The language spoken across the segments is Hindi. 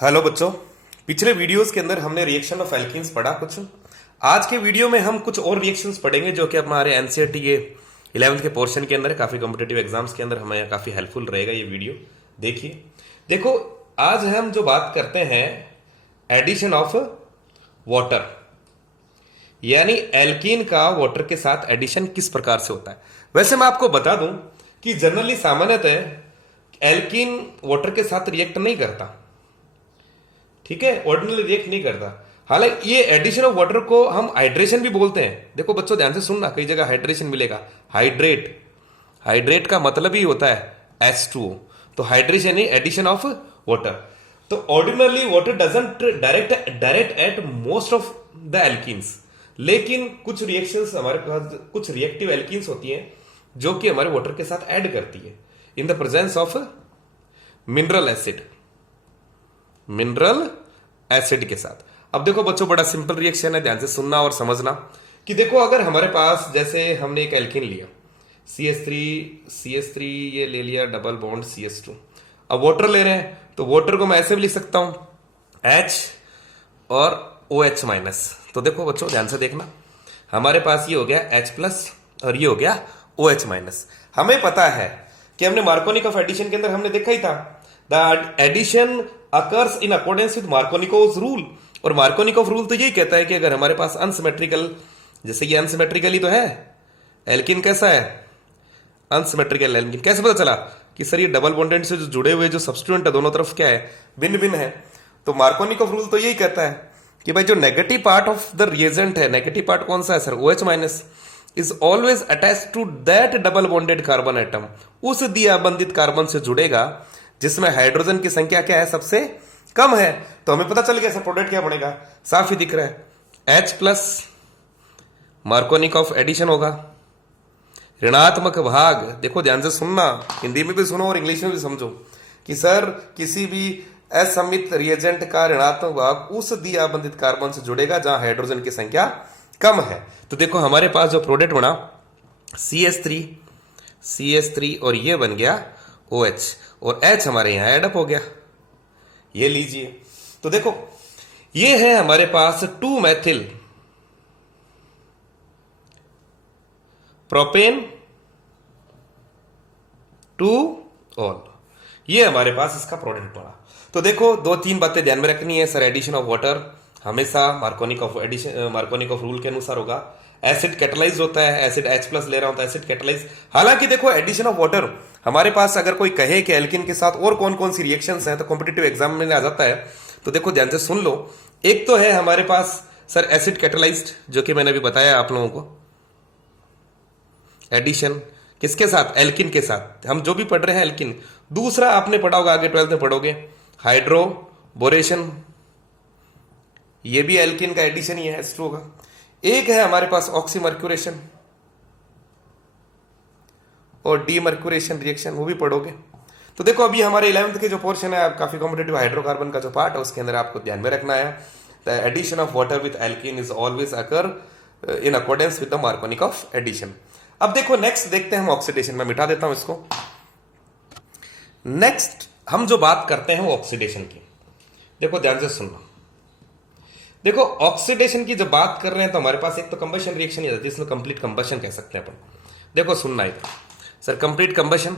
हेलो बच्चों। पिछले वीडियोस के अंदर हमने रिएक्शन ऑफ एल्कीन्स पढ़ा कुछ। आज के वीडियो में हम कुछ और रिएक्शंस पढ़ेंगे जो कि हमारे एनसीईआरटी के 11th के पोर्शन के अंदर काफी कॉम्पिटेटिव एग्जाम्स के अंदर हमें काफी हेल्पफुल रहेगा ये वीडियो। देखो आज हम जो बात करते हैं एडिशन ऑफ वाटर, यानी एल्कीन का वाटर के साथ एडिशन किस प्रकार से होता है। वैसे मैं आपको बता दूं कि जनरली सामान्यतः एल्कीन वाटर के साथ रिएक्ट नहीं करता, ठीक है, ऑर्डिनरी रिएक्ट नहीं करता। हालांकि ये एडिशन ऑफ वाटर को हम हाइड्रेशन भी बोलते हैं। देखो बच्चों ध्यान से सुनना, कई जगह हाइड्रेशन मिलेगा। हाइड्रेट का मतलब ही होता है H2O, तो हाइड्रेशन ही एडिशन ऑफ वाटर। तो ordinarily water doesn't direct at most of the alkenes, लेकिन कुछ रिएक्शंस हमारे पास कुछ रिएक्टिव एल्कीन्स होती हैं जो कि हमारे वाटर के साथ ऐड करती है in the presence of mineral acid के साथ। अब देखो बच्चों बड़ा सिंपल रिएक्शन है, ध्यान से सुनना और समझना कि देखो अगर हमारे पास जैसे हमने एक एल्कीन लिया CH3 ये ले लिया डबल बॉन्ड CH2, अब वाटर ले रहे हैं तो वाटर को मैं ऐसे भी लिख सकता हूं H और OH माइनस। तो देखो बच्चों ध्यान से देखना, हमारे पास ये हो गया H प्लस और ये हो गया OH माइनस। हमें पता है कि हमने मार्कोनिक ऑफ एडिशन के अंदर हमने देखा ही था the addition occurs in accordance with Markovnikov rule. और मार्कोनिकोव रूल तो यही कहता है कि अगर हमारे पास अनसिमेट्रिकल, जैसे ये अनसिमेट्रिकल ही तो है, एल्किन कैसा है अनसिमेट्रिकल एल्किन। कैसे पता चला कि सर ये डबल बॉन्डेड से जो जुड़े हुए जो सब्स्टिट्यूएंट है दोनों तरफ क्या है, भिन्न भिन्न है। तो मार्कोनिकोव रूल तो यही कहता है कि भाई जो negative part of the reagent है, नेगेटिव पार्ट कौन सा है sir, OH minus, is always attach to that double bonded carbon atom, उस दियाबंधित कार्बन से जुड़ेगा जिसमें हाइड्रोजन की संख्या क्या है, सबसे कम है। तो हमें पता चल गया सर प्रोडक्ट क्या बनेगा, साफ ही दिख रहा है H plus Markovnikov of addition होगा, ऋणात्मक भाग। देखो ध्यान से सुनना, हिंदी में भी सुनो और इंग्लिश में भी समझो कि सर किसी भी असमित रिएजेंट का ऋणात्मक भाग उस दियाबंधित कार्बन से जुड़ेगा जहां हाइड्रोजन की संख्या कम है। तो देखो हमारे पास जो प्रोडक्ट बना CH3 और ये बन गया OH और H हमारे यहां एडअप हो गया, ये लीजिए। तो देखो ये है हमारे पास 2 मेथिल प्रोपेन 2 ऑल, ये हमारे पास इसका प्रोडक्ट बना। तो देखो 2-3 बातें ध्यान में रखनी है सर। एडिशन ऑफ वाटर हमेशा मार्कोनिक ऑफ रूल के अनुसार होगा। एसिड कैटलाइज होता है, एसिड H प्लस ले रहा हूं तो एसिड कैटलाइज। हालांकि देखो एडिशन ऑफ वाटर हमारे पास अगर कोई कहे कि एल्किन के साथ और कौन कौन सी रिएक्शंस हैं तो कॉम्पिटिटिव एग्जाम में आ जाता है। तो देखो ध्यान से सुन लो, एक तो है हमारे पास सर एसिड कैटलाइज्ड, जो कि मैंने अभी बताया आप लोगों को, एडिशन किसके साथ, एल्किन के साथ, हम जो भी पढ़ रहे हैं एल्किन। दूसरा आपने पढ़ा होगा, आगे 12th में पढ़ोगे, हाइड्रोबोरेशन, ये भी एल्किन का एडिशन ही है H2O का। एक है हमारे पास ऑक्सीमर्क्यूरेशन और डीमर्क्यूरेशन रिएक्शन, वो भी पढ़ोगे। तो देखो अभी हमारे 11th के जो पोर्शन है, काफी कॉम्पिटेटिव हाइड्रोकार्बन का जो पार्ट है उसके अंदर आपको ध्यान में रखना है the addition of water with alkene is always occur in accordance with the Markovnikov of addition. अब देखो नेक्स्ट देखते हैं हम ऑक्सीडेशन में, मिटा देता हूं इसको। नेक्स्ट हम जो बात करते हैं वो ऑक्सीडेशन की। देखो ध्यान से सुनना, देखो ऑक्सीडेशन की जब बात कर रहे हैं तो हमारे पास एक तो कंबशन रिएक्शन है जिसमें कंप्लीट कंबशन कह सकते हैं अपन। देखो सुनना है सर, कंप्लीट कंबशन,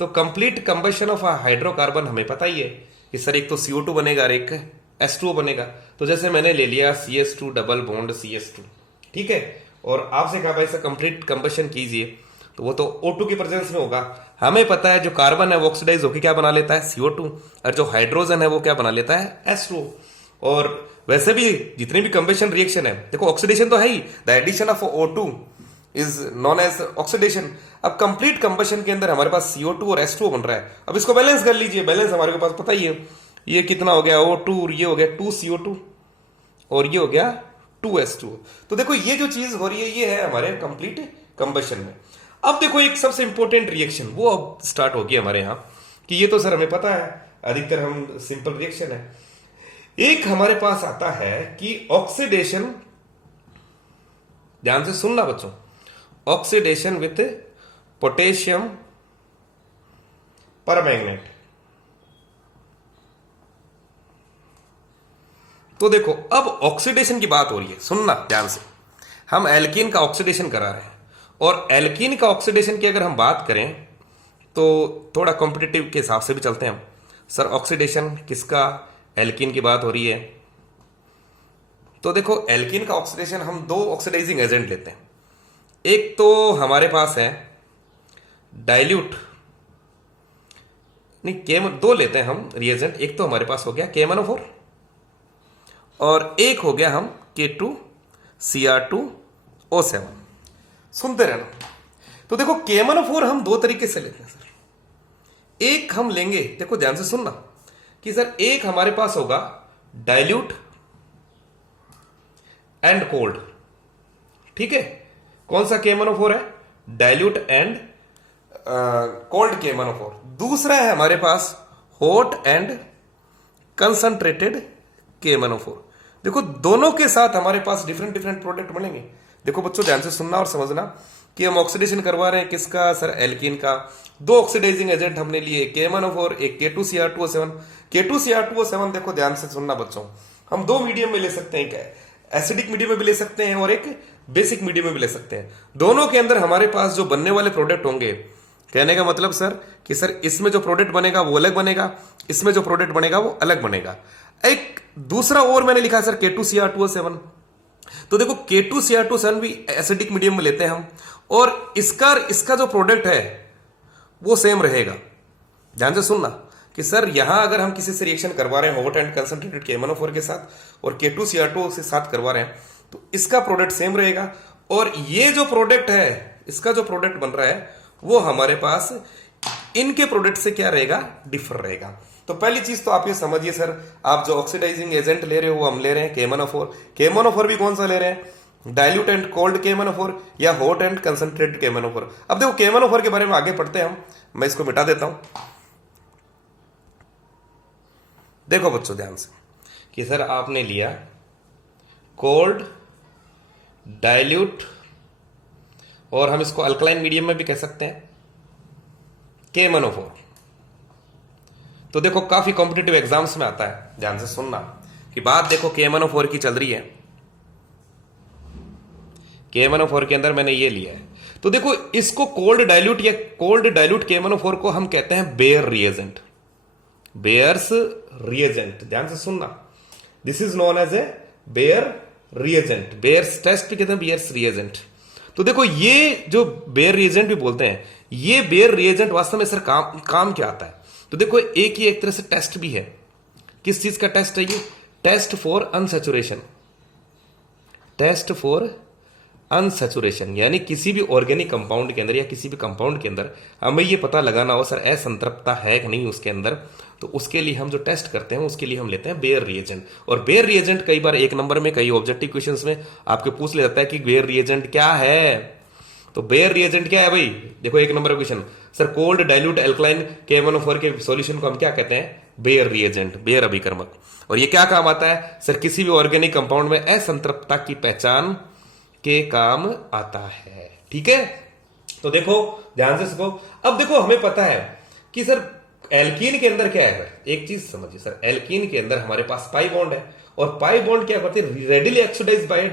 तो कंप्लीट कंबशन ऑफ हाइड्रोकार्बन हमें पता ही है कि सर एक तो CO2 बनेगा और एक H2O बनेगा। तो जैसे मैंने ले लिया CH2 डबल बॉन्ड CH2, ठीक है, और आपसे कहा भाई सर कंप्लीट कंबशन कीजिए, तो वो तो O2 की प्रेजेंस में होगा। हमें पता है जो कार्बन है वो ऑक्सीडाइज होकर क्या बना लेता है CO2, और जो हाइड्रोजन है वो क्या बना लेता है H2O। और वैसे भी जितनी भी कंबशन रिएक्शन है, देखो ऑक्सीडेशन तो है ही, the addition of O2 is known as oxidation. अब कंप्लीट कंबशन के अंदर हमारे पास CO2 और H2O बन रहा है। अब इसको बैलेंस कर लीजिए, बैलेंस हमारे पास पता ही है, ये कितना हो गया O2 और ये हो गया 2 CO2 और ये हो गया 2 H2O। तो देखो ये जो चीज हो रही है ये है हमारे कंप्लीट कंबशन में। अब देखो एक सबसे इंपॉर्टेंट रिएक्शन वो अब स्टार्ट होगी हमारे यहां, कि ये तो सर हमें पता है, अधिकतर हम सिंपल रिएक्शन है। एक हमारे पास आता है कि ऑक्सीडेशन, ध्यान से सुनना बच्चों, ऑक्सीडेशन विथ पोटेशियम परमैंगनेट। तो देखो अब ऑक्सीडेशन की बात हो रही है, सुनना ध्यान से। हम एल्कीन का ऑक्सीडेशन करा रहे हैं, और एल्कीन का ऑक्सीडेशन की अगर हम बात करें तो थोड़ा कॉम्पिटिटिव के हिसाब से भी चलते हैं हम। सर ऑक्सीडेशन किसका, एल्कीन की बात हो रही है। तो देखो एल्कीन का ऑक्सीडेशन हम दो ऑक्सीडाइजिंग एजेंट लेते हैं। एक तो हमारे पास है डाइल्यूट, नहीं दो लेते हैं हम रिएजेंट। एक तो हमारे पास हो गया KMnO4 और एक हो गया हम K2Cr2O7। सुनते रहना। तो देखो KMnO4 हम दो तरीके से लेते हैं सर। एक हम लेंगे, देखो ध्यान से सुनना, कि सर एक हमारे पास होगा डाइल्यूट एंड कोल्ड, ठीक है। कौन सा KMnO4 है, डाइल्यूट एंड कोल्ड KMnO4। दूसरा है हमारे पास हॉट एंड कंसंट्रेटेड KMnO4। देखो दोनों के साथ हमारे पास डिफरेंट डिफरेंट प्रोडक्ट मिलेंगे। देखो बच्चों ध्यान से सुनना और समझना कि हम ऑक्सीडेशन करवा रहे हैं किसका, सर एल्कीन का। दो ऑक्सीडाइजिंग एजेंट हमने लिए, KMnO4 एक K2Cr2O7। K2Cr2O7 देखो ध्यान से सुनना बच्चों, हम दो मीडियम में ले सकते हैं, क्या एसिडिक मीडियम में भी ले सकते हैं और एक बेसिक मीडियम में भी ले सकते हैं। दोनों के अंदर हमारे पास जो बनने वाले प्रोडक्ट होंगे, कहने का मतलब सर कि सर इसमें जो प्रोडक्ट बनेगा वो अलग बनेगा, इसमें जो प्रोडक्ट बनेगा वो अलग बनेगा। एक दूसरा और मैंने लिखा है सर K2Cr2O7। तो देखो K2Cr2O7 भी एसिडिक मीडियम में लेते हैं हम, और इसका जो प्रोडक्ट है वो सेम रहेगा। ध्यान से सुनना कि सर यहां अगर हम किसी से रिएक्शन करवा रहे हैं हॉट एंड कंसंट्रेटेड KMnO4 के साथ और K2Cr2 के साथ करवा रहे हैं, तो इसका प्रोडक्ट सेम रहेगा, और ये जो प्रोडक्ट है, इसका जो प्रोडक्ट बन रहा है वो हमारे पास इनके प्रोडक्ट से क्या रहेगा, डिफर रहेगा। तो पहली चीज तो आप ये समझिए सर, आप जो ऑक्सीडाइजिंग एजेंट ले रहे हो वो हम ले रहे हैं KMnO4। KMnO4 भी कौन सा ले रहे हैं, डाइल्यूट एंड कोल्ड KMnO4 या हॉट एंड कंसंट्रेटेड KMnO4। अब देखो KMnO4 के बारे में आगे पढ़ते हैं हम, मैं इसको मिटा देता हूं। देखो बच्चों ध्यान से कि सर आपने लिया कोल्ड, डाइल्यूट, और हम इसको अल्कलाइन मीडियम में भी कह सकते हैं KMnO4। तो देखो काफी कॉम्पिटिटिव एग्जाम्स में आता है, ध्यान से सुनना कि बात देखो KMnO4 की चल रही है। KMnO4 के अंदर मैंने ये लिया है, तो देखो इसको कोल्ड डाइल्यूट या कोल्ड डाइल्यूट KMnO4 को हम कहते हैं बेयर रिएजेंट, बेयर्स रिएजेंट। ध्यान से सुनना, this is known as a Baeyer reagent, Baeyer's test भी कहते हैं, बेयर्स रिएजेंट। तो देखो ये जो बेयर रिएजेंट भी बोलते हैं, ये बेयर रिएजेंट वास्तव में सर काम क्या आता है। तो देखो एक तरह से टेस्ट भी है। किस चीज का टेस्ट है ये, test for unsaturation, test for unsaturation, यानी किसी भी ऑर्गेनिक कंपाउंड के अंदर या किसी भी कंपाउंड के अंदर हमें ये पता लगाना हो सर असंतृप्तता है कि नहीं उसके अंदर, तो उसके लिए हम जो टेस्ट करते हैं उसके लिए हम लेते हैं बेयर रिएजेंट। और बेयर रिएजेंट कई बार एक नंबर में, कई ऑब्जेक्टिव क्वेश्चंस में आपके पूछ लिया जाता है कि बेयर रिएजेंट क्या है। तो बेयर रिएजेंट क्या है भाई, देखो एक number question, sir cold dilute alkaline KMnO4 के सॉल्यूशन को हम क्या कहते हैं, बेयर रिएजेंट, बेयर अभिकर्मक। और ये क्या काम आता है सर, किसी भी ऑर्गेनिक कंपाउंड में असंतृप्तता की पहचान के काम आता है, ठीक है। तो देखो ध्यान से सुनो, अब देखो हमें पता है कि सर एल्कीन के अंदर क्या है सर, एक चीज समझिए सर, एल्कीन के अंदर हमारे पास पाई बॉन्ड है, और पाई बॉन्ड क्या करते हैं, readily oxidized by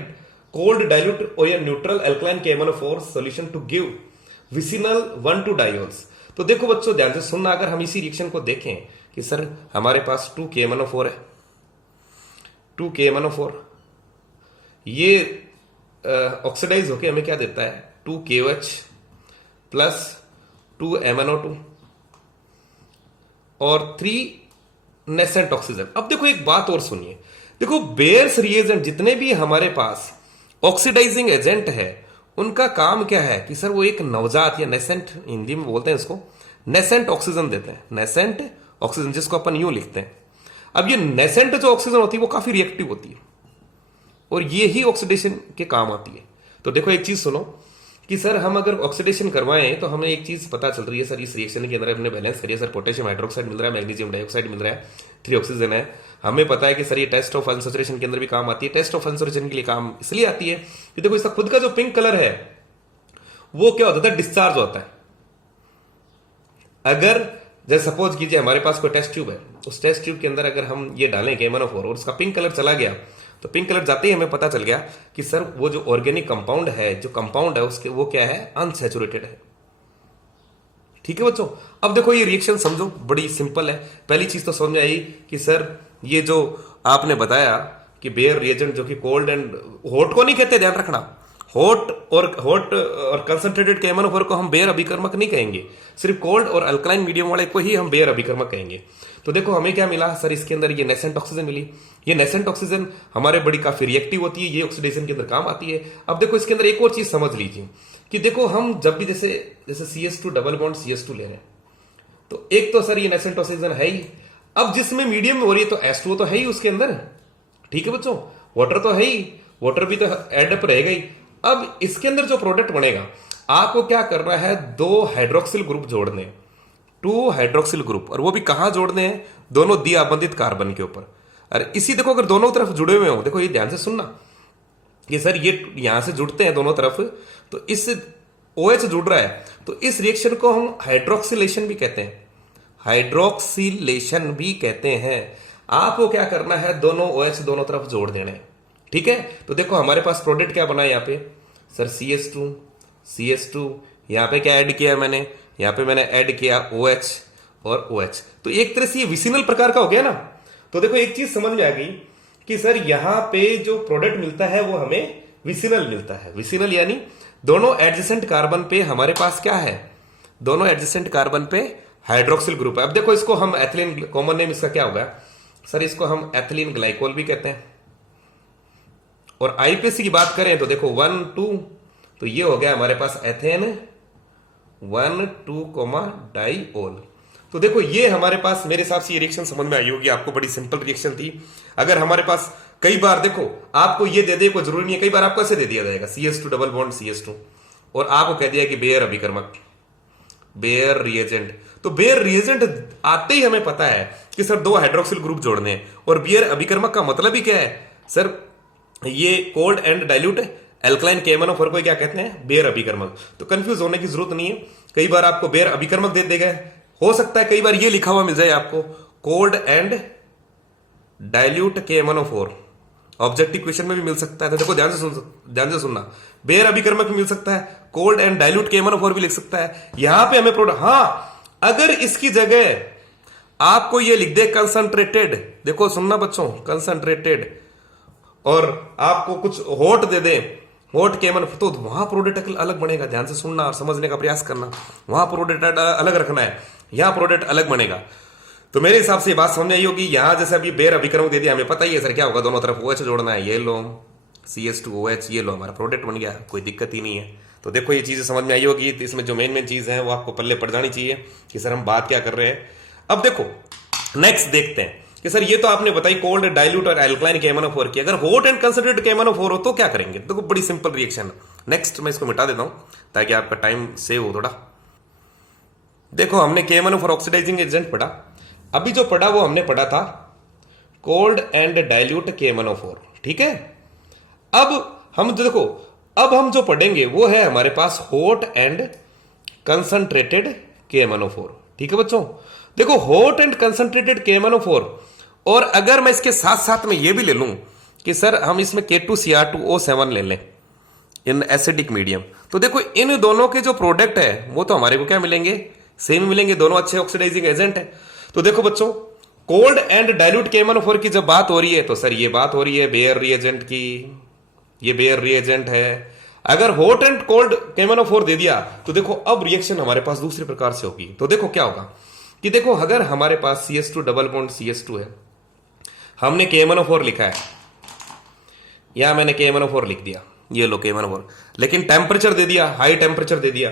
cold dilute और neutral alkaline KMnO4 solution to give vicinal 1,2 diols. तो देखो बच्चों ध्यान से सुनना, अगर हम इसी रिएक्शन को देखें कि सर हमारे पास 2 KMnO4 है, 2 KMnO4 ये ऑक्सीडाइज होके हमें क्या देता है, 2KOH प्लस 2MnO2 और 3 नेसेंट ऑक्सीजन। अब देखो एक बात और सुनिए, देखो बेयर्स रिएजेंट जितने भी हमारे पास ऑक्सीडाइजिंग एजेंट है उनका काम क्या है कि सर वो एक नवजात या नेसेंट, हिंदी में बोलते हैं इसको, नेसेंट ऑक्सीजन देते हैं, नेसेंट ऑक्सीजन, जिसको अपन यूं लिखते हैं। अब ये नेसेंट जो ऑक्सीजन होती है वो काफी रिएक्टिव होती है और ये ही ऑक्सीडेशन के काम आती है। तो देखो एक चीज सुनो कि सर हम अगर ऑक्सीडेशन करवाएं तो हमें एक चीज पता चल रही है सर, इस रिएक्शन के अंदर हमने बैलेंस करिए सर, पोटेशियम हाइड्रोक्साइड मिल रहा है, मैग्नीशियम डाइऑक्साइड मिल रहा है, 3 ऑक्सीजन है। हमें पता है कि सर ये टेस्ट ऑफ अनसैचुरेशन के अंदर भी काम आती है। टेस्ट ऑफ अनसैचुरेशन के लिए काम इसलिए आती है कि देखो इसका खुद का जो पिंक कलर है वो क्या होता है, डिस्चार्ज होता है। अगर जैसे सपोज कीजिए हमारे पास कोई टेस्ट ट्यूब है, उस टेस्ट ट्यूब के अंदर अगर हम ये डालें KMnO4 और उसका पिंक कलर चला गया, तो पिंक कलर जाते ही हमें पता चल गया कि सर वो जो ऑर्गेनिक कंपाउंड है, जो कंपाउंड है उसके वो क्या है, अनसैचुरेटेड है। ठीक है बच्चों, अब देखो ये रिएक्शन समझो बड़ी सिंपल है। पहली चीज तो समझ में आई कि सर ये जो आपने बताया कि बेयर रिएजेंट जो कि कोल्ड एंड हॉट को नहीं कहते, ध्यान रखना, हॉट और कंसंट्रेटेड KMnO4 को हम बेयर अभिकर्मक नहीं कहेंगे, सिर्फ कोल्ड और अल्कलाइन मीडियम वाले को ही हम बेयर अभिकर्मक कहेंगे। तो देखो हमें क्या मिला सर, इसके अंदर ये नेसेंट ऑक्सीजन मिली। ये नेसेंट ऑक्सीजन हमारे बड़ी काफी रिएक्टिव होती है, ये ऑक्सीडेशन के अंदर काम आती है। अब देखो इसके अंदर एक और चीज समझ लीजिए कि देखो हम जब भी जैसे CS2 डबल बॉन्ड CS2 ले रहे हैं, तो एक तो सर ये नेसेंट ऑक्सीजन है ही, अब जिसमें मीडियम में हो रही है तो H2O तो है ही उसके अंदर। ठीक है बच्चों, वाटर तो है ही, वाटर भी तो एडअप रहेगा ही। अब इसके अंदर जो प्रोडक्ट बनेगा, आपको क्या करना है, 2 हाइड्रोक्सिल ग्रुप जोड़ने, 2 हाइड्रोक्सिल ग्रुप, और वो भी कहां जोड़ने हैं, दोनों द्विआबंधित कार्बन के ऊपर। अरे इसी देखो अगर दोनों तरफ जुड़े हुए हो, देखो ये ध्यान से सुनना कि सर ये यहां से जुड़ते हैं दोनों तरफ, तो इस OH जुड़ रहा है, तो इस रिएक्शन को हम हाइड्रोक्सिलेशन भी कहते हैं, हाइड्रोक्सिलेशन भी कहते हैं। आपको क्या करना है, दोनों OH दोनों तरफ जोड़ देने हैं। ठीक है, तो देखो हमारे पास प्रोडक्ट क्या बना है यहाँ पे, सर CS2 यहाँ पे क्या ऐड किया है मैंने, यहाँ पे मैंने ऐड किया OH और OH, तो एक तरह से ये विसिनल प्रकार का हो गया ना। तो देखो एक चीज समझ में आ गई कि सर यहाँ पे जो प्रोडक्ट मिलता है वो हमें विसिनल मिलता है। विसिनल यानी दोनों एडजेसेंट कार्बन पे हमारे पास क्या है, दोनों एडजेसेंट कार्बन पे हाइड्रोक्सिल ग्रुप है। अब देखो इसको हम एथिलीन, कॉमन नेम इसका क्या होगा सर, इसको हम एथिलीन ग्लाइकोल भी कहते हैं। और IPC की बात करें तो देखो 1 2, तो ये हो गया हमारे पास एथेन 1 2 डाइओल। तो देखो ये हमारे पास, मेरे हिसाब से ये रिएक्शन समझ में आई होगी आपको, बड़ी सिंपल रिएक्शन थी। अगर हमारे पास कई बार देखो आपको ये दे दे, कोई जरूरी नहीं है, कई बार आपको ऐसे दे दिया जाएगा CS2 डबल बॉन्ड CS2 और आपको कह दिया कि बेयर अभिकर्मक, बेयर रिएजेंट। तो बेयर रिएजेंट आते ही हमें पता है कि सर 2 हाइड्रोक्सिल ग्रुप जोड़ने हैं, और बेयर अभिकर्मक का मतलब ही क्या है सर, ये cold and dilute alkaline KMnO4 को क्या कहते हैं, बेयर अभिकर्मक। तो कंफ्यूज होने की जरूरत नहीं है, कई बार आपको बेयर अभिकर्मक दे देगा, हो सकता है कई बार ये लिखा हुआ मिल जाए आपको cold and dilute KMnO4, objective question में भी मिल सकता है। तो देखो ध्यान से सुनना, बेयर अभिकर्मक भी मिल सकता है, कोल्ड एंड डाइल्यूट KMnO4 भी लिख सकता है। यहां पे हमें प्रोडक्ट, हाँ अगर इसकी जगह आपको ये लिख दे कंसंट्रेटेड, देखो सुनना बच्चों, कंसंट्रेटेड, और आपको कुछ हॉट दे दे, हॉट KMnO4, तो वहां प्रोडक्ट अलग बनेगा। ध्यान से सुनना और समझने का प्रयास करना, वहां प्रोडक्ट अलग रखना है, यहां प्रोडक्ट अलग बनेगा। तो मेरे हिसाब से बात समझ आई होगी। यहां जैसे अभी बेयर अभिकर्मक दे दिया, हमें पता ही है सर क्या होगा, दोनों तरफ OH जोड़ना है, ये लो CS2OH, ये लो हमारा प्रोडक्ट बन गया, कोई दिक्कत ही नहीं है। तो देखो ये चीजें समझ में आई होगी, तो इसमें जो मेन चीज है वो आपको पल्ले पड़ जानी चाहिए कि सर हम बात क्या कर रहे हैं। अब देखो नेक्स्ट देखते हैं कि सर ये तो आपने बताई कोल्ड, डाइल्यूट और एल्कलाइन KMnO4 की, अगर हॉट एंड कंसंट्रेटेड KMnO4 हो तो क्या करेंगे। देखो बड़ी सिंपल रिएक्शन। नेक्स्ट मैं इसको मिटा देता हूं ताकि आपका टाइम सेव हो थोड़ा। देखो हमने KMnO4 ऑक्सीडाइजिंग एजेंट पढ़ा, अभी जो पढ़ा वो हमने पढ़ा था कोल्ड एंड डाइल्यूट KMnO4। ठीक है, अब हम देखो, अब हम जो पढ़ेंगे वो है हमारे पास हॉट एंड कंसंट्रेटेड KMnO4। ठीक है बच्चों, देखो हॉट एंड कंसंट्रेटेड KMnO4, और अगर मैं इसके साथ साथ में ये भी ले लूं कि सर हम इसमें K2Cr2O7 ले लें इन एसिडिक मीडियम, तो देखो इन दोनों के जो प्रोडक्ट है वो तो हमारे को क्या मिलेंगे, सेम मिलेंगे, दोनों अच्छे ऑक्सीडाइजिंग एजेंट है। तो देखो बच्चों, कोल्ड एंड डाइल्यूट KMnO4 की जब बात हो रही है तो सर ये बात हो रही है बेयर रिएजेंट की, ये बेयर रिएजेंट है। अगर हॉट एंड कोल्ड KMnO4 दे दिया तो देखो अब रिएक्शन हमारे पास दूसरे प्रकार से होगी। तो देखो क्या होगा कि देखो अगर हमारे पास CS2 डबल बॉन्ड CS2 है, हमने KMnO4 लिखा है, यहां मैंने KMnO4 लिख दिया, ये लो KMnO4, लेकिन टेम्परेचर दे दिया, हाई टेम्परेचर दे दिया,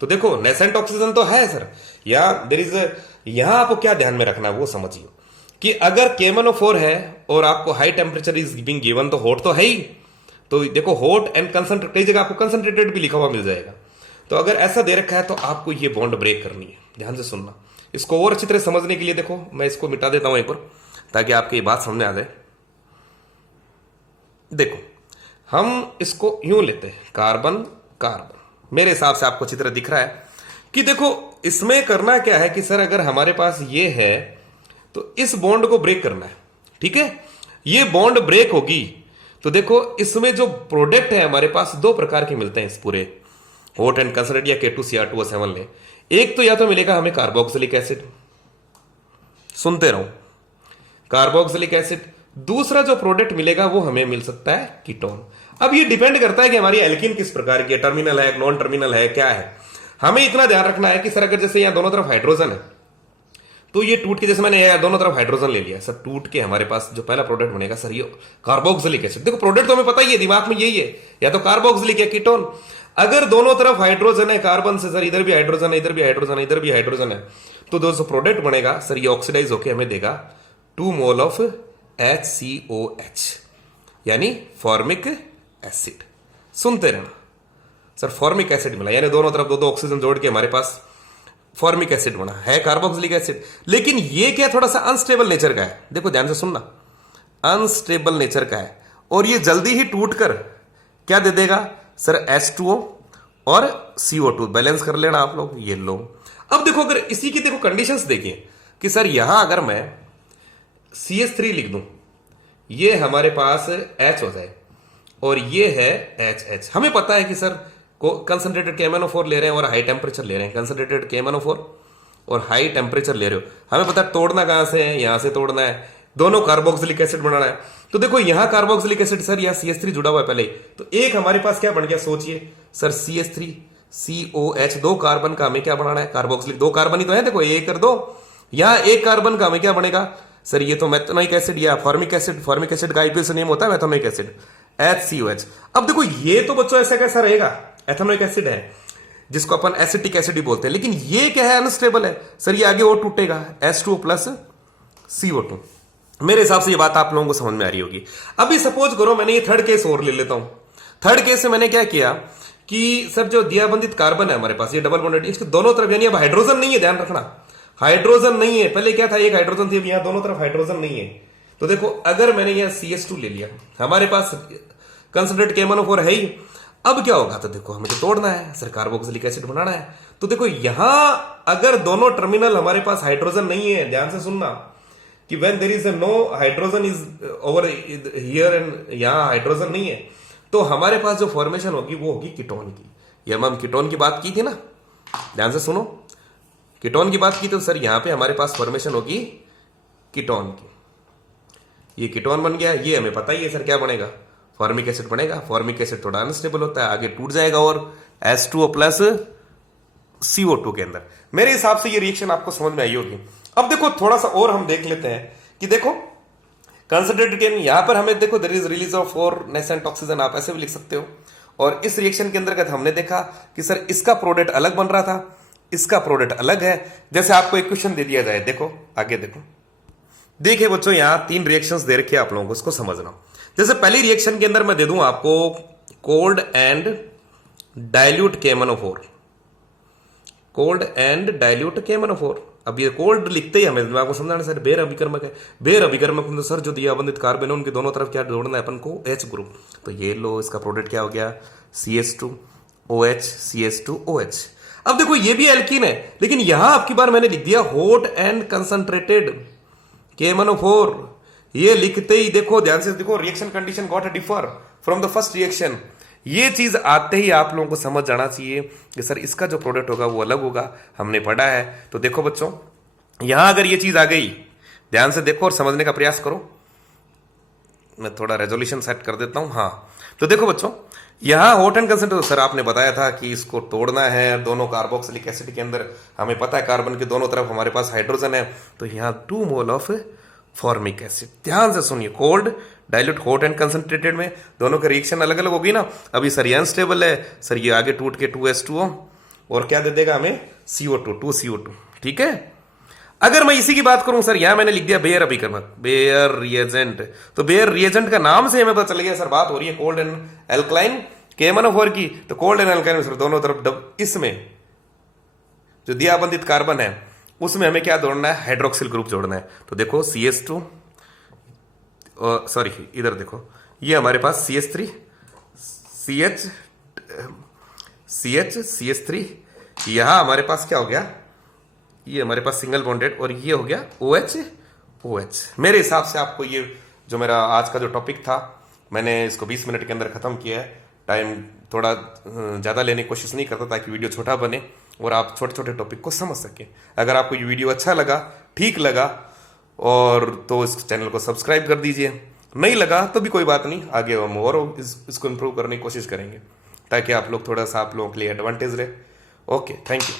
तो देखो नेसेंट ऑक्सीजन तो है सर, यहां आपको क्या ध्यान में रखना है वो समझिए कि अगर KMnO4 है और आपको high temperature is being given, तो हॉट तो है ही। तो देखो हॉट एंड कंसंट्रेट, कई जगह आपको कंसंट्रेटेड भी लिखा हुआ मिल जाएगा। तो अगर ऐसा दे रखा है तो आपको ये बॉन्ड ब्रेक करनी है। ध्यान से सुनना, इसको और अच्छी तरह समझने के लिए देखो मैं इसको मिटा देता हूं एक बार ताकि आपकी ये बात समझ में आ जाए। देखो हम इसको यूं लेते हैं, कार्बन कार्बन, मेरे हिसाब से आपको अच्छी तरह दिख रहा है कि देखो इसमें करना क्या है कि सर अगर हमारे पास ये है तो इस बॉन्ड को ब्रेक करना है, ठीक है। ये बॉन्ड ब्रेक होगी तो देखो इसमें जो प्रोडक्ट है हमारे पास दो प्रकार के मिलते हैं इस पूरे हॉट एंड कंसनट्रेट या K2Cr2O7 ले। एक तो या तो मिलेगा हमें कार्बोक्सिलिक एसिड, सुनते रहो, कार्बोक्सिलिक एसिड। दूसरा जो प्रोडक्ट मिलेगा वो हमें मिल सकता है कीटोन। अब ये डिपेंड करता है कि हमारी एल्कीन किस प्रकार की है, टर्मिनल है, नॉन टर्मिनल है, क्या है। हमें इतना ध्यान रखना है कि सर अगर जैसे यहां दोनों तरफ हाइड्रोजन है तो ये टूट के, जैसे मैंने यहाँ दोनों तरफ हाइड्रोजन ले लिया सर, टूट के हमारे पास जो पहला प्रोडक्ट बनेगा सर ये कार्बोक्सिलिक एसिड। देखो प्रोडक्ट तो हमें पता ही है, दिमाग में यही है, या तो कार्बोक्सिलिक या कीटोन। अगर दोनों तरफ हाइड्रोजन है कार्बन से, सर इधर भी हाइड्रोजन है, इधर भी हाइड्रोजन है, इधर भी हाइड्रोजन है, तो दोस्तों प्रोडक्ट बनेगा सर ये ऑक्सीडाइज होकर हमें देगा 2 मोल ऑफ HCOH यानी फॉर्मिक एसिड। सुनते रहना सर, फॉर्मिक एसिड मिला यानी दोनों तरफ दो दो ऑक्सीजन जोड़ के हमारे पास फॉर्मिक एसिड बना है, कार्बोक्सिलिक एसिड। लेकिन ये क्या थोड़ा सा अनस्टेबल नेचर का है, देखो ध्यान से सुनना, अनस्टेबल नेचर का है और ये जल्दी ही टूटकर क्या दे देगा सर H2O और CO2। बैलेंस कर लेना आप लोग, ये लो। अब देखो अगर इसी की देखो कंडीशंस देखिए कि सर यहां अगर मैं CH3 लिख दूं, ये हमारे पास H हो जाए और ये है HH। हमें पता है कि सर को कंसंट्रेटेड KMnO4 ले रहे हैं और हाई टेम्परेचर ले रहे हैं, कंसंट्रेटेड KMnO4 और हाई टेम्परेचर ले रहे हो। हमें पता है तोड़ना कहां से है, यहां से तोड़ना है, दोनों कार्बोक्सिलिक एसिड बनाना है। तो देखो यहां कार्बोक्सिलिक एसिड सर यहां CH3 जुड़ा हुआ है पहले ही, तो एक हमारे पास क्या बन गया सोचिए सर, CH3 COH, दो कार्बन का हमें क्या बनाना है कार्बोक्सिलिक, दो कार्बन ही तो है, देखो एक कर दो, यहां एक कार्बन का हमें क्या बनेगा सर, ये तो मेथनोइक एसिड या फॉर्मिक एसिड, फॉर्मिक एसिड का आईपीएस नेम होता है मेथनोइक एसिड, HCOH। अब देखो ये तो बच्चों ऐसा कैसा रहेगा, एथेनोइक एसिड है जिसको अपन एसिटिक एसिड ही बोलते हैं, लेकिन ये क्या है अनस्टेबल है सर, ये आगे और टूटेगा H2O प्लस CO2। मेरे हिसाब से ये बात आप लोगों को समझ में आ रही होगी। अभी सपोज करो मैंने ये थर्ड केस और ले लेता हूं। थर्ड केस में मैंने क्या किया कि सर जो दियाबंधित कार्बन है हमारे पास, ये डबल बॉन्डेड, इसके दोनों तरफ, यानी अब हाइड्रोजन नहीं है, ध्यान रखना हाइड्रोजन नहीं है, पहले क्या था एक हाइड्रोजन थी, अब यहां दोनों तरफ हाइड्रोजन नहीं है। तो देखो अगर मैंने यहां CH2 ले लिया, हमारे पास कंसंट्रेट KMnO4 है ही, अब क्या होगा तो देखो हमें तो तोड़ना है सर, कार्बोक्सिलिक एसिड बनाना है। तो देखो यहां अगर दोनों टर्मिनल हमारे पास हाइड्रोजन नहीं है, ध्यान से सुनना कि when there is no hydrogen is over here and यहां हाइड्रोजन नहीं है, तो हमारे पास जो फॉर्मेशन होगी वो होगी कीटोन की। ये हम कीटोन की बात की थी ना, ध्यान से सुनो, कीटोन की बात की तो सर यहां पे हमारे पास फॉर्मेशन होगी कीटोन की। ये कीटोन बन गया, ये हमें पता ही है सर क्या बनेगा, फॉर्मिक एसिड बनेगा। फॉर्मिक एसिड थोड़ा अनस्टेबल होता है, आगे टूट जाएगा और H2O प्लस CO2 के अंदर। मेरे हिसाब से ये रिएक्शन आपको समझ में आई होगी। अब देखो थोड़ा सा और हम देख लेते हैं कि देखो कंसंट्रेटेड केम, यहां पर हमें देखो there is release of 4 nascent oxygen, आप ऐसे भी लिख सकते हो। और इस रिएक्शन के अंतर्गत हमने देखा कि सर इसका प्रोडक्ट अलग बन रहा था, इसका प्रोडक्ट अलग है। जैसे आपको एक क्वेश्चन दे दिया जाए, देखो आगे देखो, देखिए बच्चों यहां 3 रिएक्शंस दे रखे आप लोगों को, इसको समझना। जैसे पहली रिएक्शन के अंदर मैं दे दूं आपको cold and dilute KMnO4, cold and dilute KMnO4। अब ये कोल्ड लिखते ही हमें दिमाग को समझाना सर बेर अभिकर्मक है, बेर अभिकर्मक तो सर जो दियाबंधित कार्बन है उनके दोनों तरफ क्या जोड़ना है अपन को, H ग्रुप। तो ये लो इसका प्रोडक्ट क्या हो गया CH2OH CH2OH। अब देखो ये भी एल्कीन है, लेकिन यहां आपकी बार मैंने लिख दिया हॉट एंड कंसंट्रेटेड KMnO4। ये लिखते ही देखो ध्यान से देखो, reaction condition got a differ from the first reaction. ये चीज आते ही आप लोगों को समझ जाना चाहिए कि सर इसका जो प्रोडक्ट होगा वो अलग होगा, हमने पढ़ा है। तो देखो बच्चों यहां अगर ये चीज आ गई, ध्यान से देखो और समझने का प्रयास करो। मैं थोड़ा रेजोल्यूशन सेट कर देता हूं। हाँ तो देखो बच्चों यहां हॉट एंड कंसंट्रेटेड, सर आपने बताया था कि इसको तोड़ना है, दोनों कार्बोक्सिलिक एसिड के अंदर हमें पता है कार्बन के दोनों तरफ हमारे पास हाइड्रोजन है, तो यहां 2 मोल ऑफ फॉर्मिक एसिड। ध्यान से सुनिए, cold dilute hot and concentrated में दोनों का रिएक्शन अलग अलग होगी ना। अभी सर ये अनस्टेबल है, सर ये आगे टूट के 2H2O और क्या दे देगा हमें CO2, 2CO2, ठीक है। अगर मैं इसी की बात करूं सर, यहां मैंने लिख दिया बेयर अभिकर्मक, बेयर रिएजेंट। तो बेयर रिएजेंट का नाम से हमें पता चल गया सर बात हो रही है कोल्ड एंड एल्कलाइन KMnO4 की। तो कोल्ड एंड एल्कलाइन सर दोनों तरफ इसमें जो दियाबंधित कार्बन है उसमें हमें क्या जोड़ना है, हाइड्रोक्सिल ग्रुप जोड़ना है। तो देखो CH2, सॉरी इधर देखो, ये हमारे पास CH3 CH CH CH3 यहाँ हमारे पास क्या हो गया, ये हमारे पास सिंगल बॉन्डेड और ये हो गया OH OH। मेरे हिसाब से आपको ये जो मेरा आज का जो टॉपिक था मैंने इसको 20 मिनट के अंदर खत्म किया है। टाइम थोड़ा ज़्यादा लेने की कोशिश नहीं करता ताकि वीडियो छोटा बने और आप छोटे छोटे टॉपिक को समझ सकें। अगर आपको ये वीडियो अच्छा लगा, ठीक लगा और तो इस चैनल को सब्सक्राइब कर दीजिए, नहीं लगा तो भी कोई बात नहीं, आगे हम और इसको इम्प्रूव करने की कोशिश करेंगे ताकि आप लोग थोड़ा सा आप लोगों के लिए एडवांटेज रहे। Okay, thank you.